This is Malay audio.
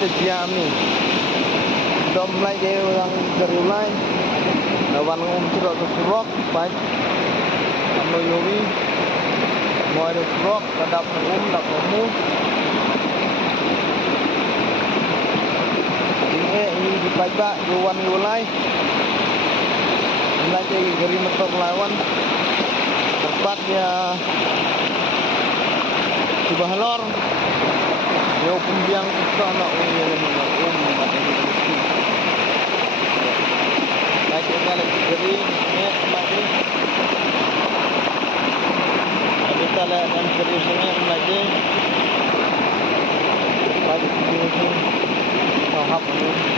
terjami. Dom lai dia orang terulai. Lawan cerok surok baik. Amo yowi. Mo ada surok kadap dak kamu. Ini dipajak yuwan yulai. Lagi geri motor lawan. Tempat dia coba halor. Yo pembiang kita nak lagi kali geri ni lagi. Kita lihat dan geri sini lagi. Lagi ni tahap ni.